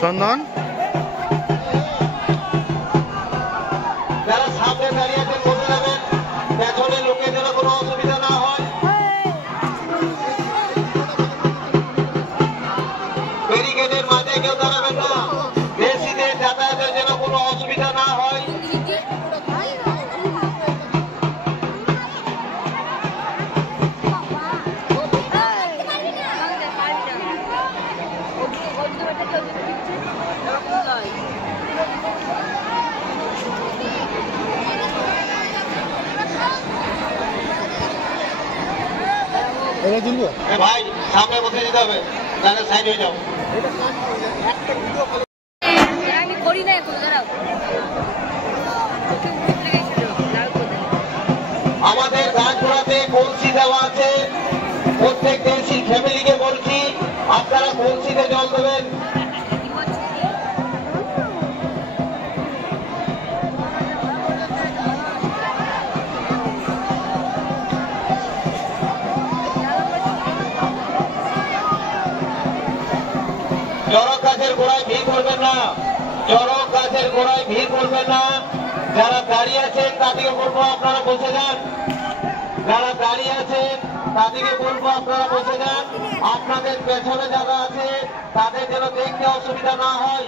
চন্দন যারা সামনে দাঁড়িয়ে আছেন বসে যাবেন, পেছনে লোকের যেন কোনো অসুবিধা না হয়। ব্যারিকেডের মাঝে কেউ দাঁড়াবেন না, বেশিদের যাতায়াতের যেন কোনো অসুবিধা না হয়। ভাই সামনে বসে যেতে হবে, তাহলে সাইড হয়ে যাও। আমাদের গাছগুলোতে কলসি দেওয়া আছে, প্রত্যেক দেশি ফ্যামিলিকে বলছি আপনারা কলসিতে জল দেবেন। চড়ক গাছের গোড়ায় ভিড় করবেন না, চড়ক গাছের গোড়ায় ভিড় করবেন না। যারা দাঁড়িয়ে আছেন তাদেরকে বলবো আপনারা বসে যান, যারা দাঁড়িয়ে আছেন তাদেরকে বলবো আপনারা বসে যান। আপনাদের পেছনে যারা আছে তাদের যেন দেখতে অসুবিধা না হয়।